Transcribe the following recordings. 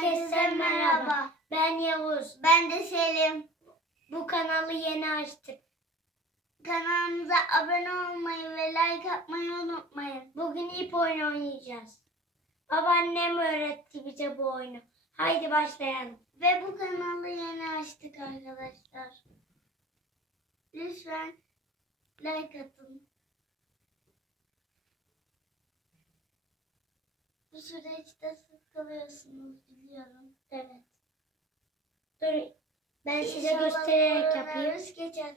Herkese merhaba. Ben Yavuz. Ben de Selim. Bu kanalı yeni açtık. Kanalımıza abone olmayı ve like atmayı unutmayın. Bugün ip oyunu oynayacağız. Babaannem öğretti bize bu oyunu. Haydi başlayalım. Ve bu kanalı yeni açtık arkadaşlar. Lütfen like atın. Bu süreçte sıkılıyorsunuz biliyorum. Evet. Dur ben size İnşallah göstererek yapayım. geçer.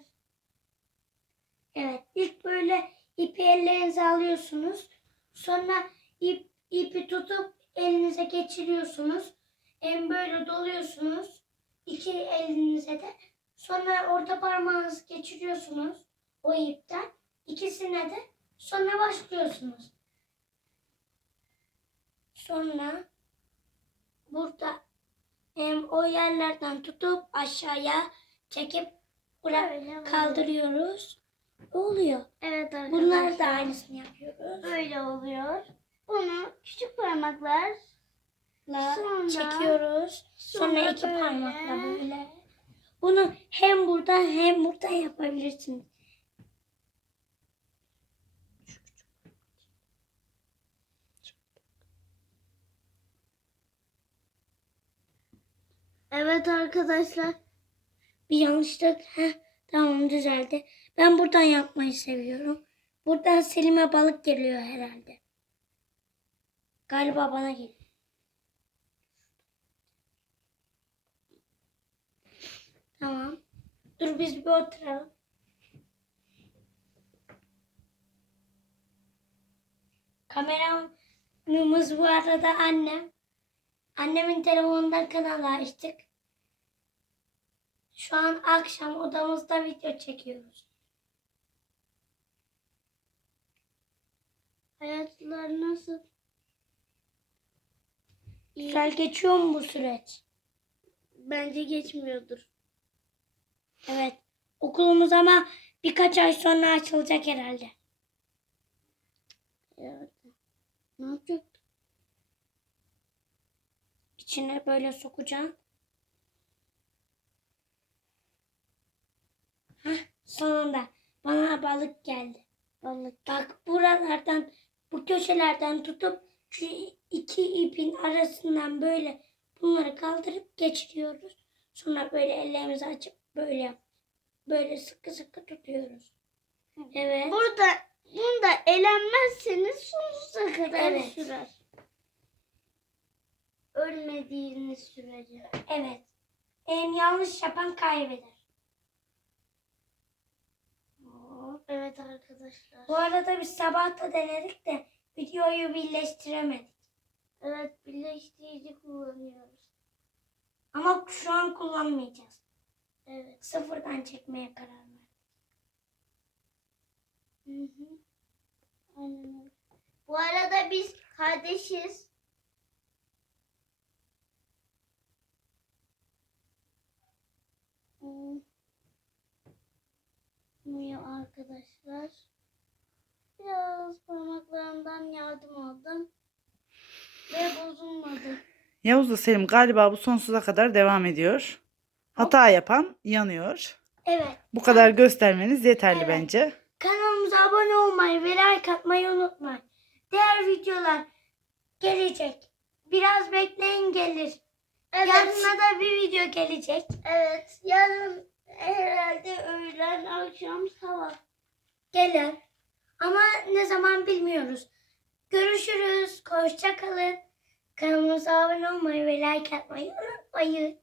Evet. İlk böyle ipi ellerinize alıyorsunuz. Sonra ip, ipi tutup elinize geçiriyorsunuz. Hem böyle doluyorsunuz. iki elinize de. Sonra orta parmağınızı geçiriyorsunuz o ipten. İkisine de sonra başlıyorsunuz. Sonra burada hem o yerlerden tutup aşağıya çekip bırak Öyle kaldırıyoruz. Oluyor. Evet arkadaşlar. Bunlar da aynısını yapıyoruz. Böyle oluyor. Bunu küçük parmaklar La Sonra- çekiyoruz. Sonra, sonra iki böyle. parmakla böyle. Bunu hem buradan hem buradan yapabilirsiniz. Evet arkadaşlar. Bir yanlışlık. Heh, tamam düzeldi. Ben buradan yapmayı seviyorum. Buradan Selim'e balık geliyor herhalde. Galiba bana geliyor. Tamam. Dur biz bir oturalım. Kameramız bu arada annem. Annemin telefonundan kanalı açtık. Şu an akşam odamızda video çekiyoruz. Hayatlar nasıl? İyi. Güzel geçiyor mu bu süreç? Bence geçmiyordur. Evet. Okulumuz ama birkaç ay sonra açılacak herhalde. Evet. Ne yapacak? İçine böyle sokacağım. Hah, sonunda bana balık geldi. Balık. Bak buralardan, bu köşelerden tutup şu iki ipin arasından böyle bunları kaldırıp geçiriyoruz. Sonra böyle ellerimizi açıp böyle. Böyle sıkı sıkı tutuyoruz. Evet. Burada bunda elenmezseniz sonsuza kadar Evet. sürer. Ölmediğiniz sürece. Evet. En yanlış yapan kaybeder. Evet arkadaşlar. Bu arada biz sabah da denedik de videoyu birleştiremedik. Evet birleştirici kullanıyoruz. Ama şu an kullanmayacağız. Evet. Sıfırdan çekmeye karar verdik. Hı hı. Aynen öyle. Bu arada biz kardeşiz. Bilmiyor arkadaşlar. Biraz parmaklarımdan yardım aldım. Ve bozulmadı. Yavuz da Selim galiba bu sonsuza kadar devam ediyor. Hata yapan yanıyor. Evet. Bu kadar göstermeniz yeterli Evet. bence. Kanalımıza abone olmayı ve like atmayı unutmayın. Diğer videolar gelecek. Biraz bekleyin gelir. Evet. Yarına da bir video gelecek. Evet. Yarın herhalde öğlen, akşam, sabah. Gelir. Ama ne zaman bilmiyoruz. Görüşürüz. Hoşça kalın. Kanalımıza abone olmayı ve like atmayı unutmayın.